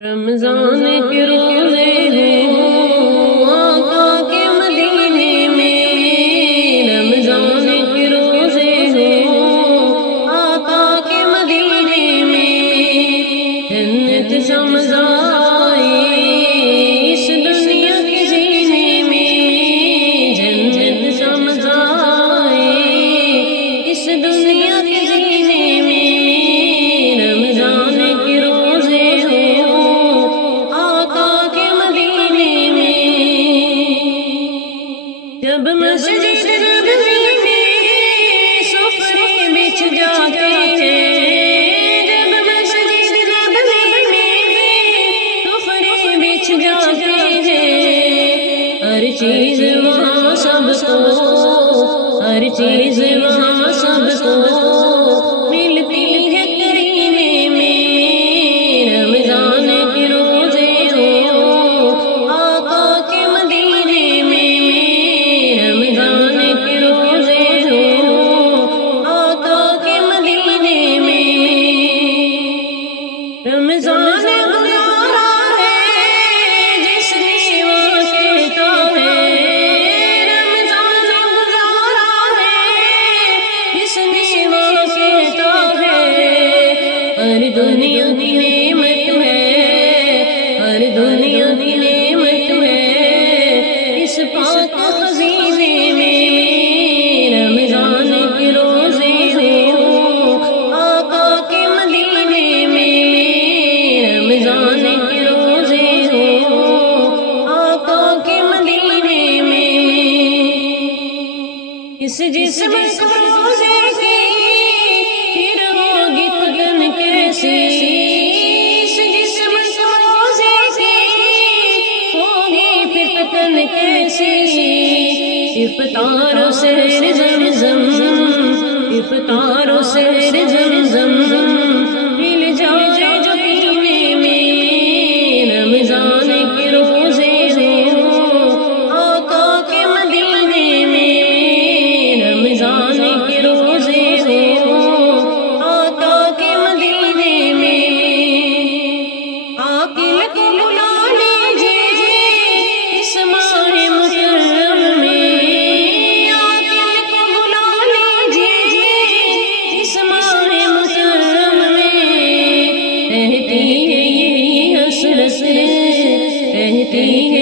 رمضان کے روزے ہوں آقا کے مدینے میں، رمضان کے روزے ہوں آقا کے مدینے میں، جنت سمجھ آئی اس دنیا کے جینے میں، جنت سمجھ آئی اس دنیا کے جینے میں، رمضان کے روزے جب مسجد نبوی میں سفرے بچھ جاتے ہیں، جب مسجد نبوی میں سفرے بچھ جاتے ہیں، ہر چیز وہاں سب کو، ہر چیز وہاں سب کو ملتی ہے کرینے میں، رمضان کے روزے ہوں آقا کے مدینے میں، رمضان گزارا ہے جس نے وہ کہتا ہے، رمضان گزارا ہے جس نے وہ کہتا ہے، ہر دنیا کی نعمت ہے، ہر دنیا کی نعمت ہے اس پاک خزینے میں، رمضان کے روزے ہوں آقا کے مدینے میں، رمضان کے روزے ہوں آقا کے مدینے میں، اس جسم کو روزے کی پھر ہوگی تھکن کیسی، اس جسم کو روزے کی ہوگی پھر تھکن کیسی، افطار و سحر زمزم، افطار و سحر زمزم مل جائے جو پینے میں، رمضان کے روزے ہوں آقا کے مدینے میں، رمضان کے روزے ہوں آقا کے مدینے میں، عاقل کو بلا لیجیے اس ماہ محرم میں، عاقل کو بلا لیجیے اس ماہ محرم میں، رہتی ہے یہی حسرت، رہتی ہے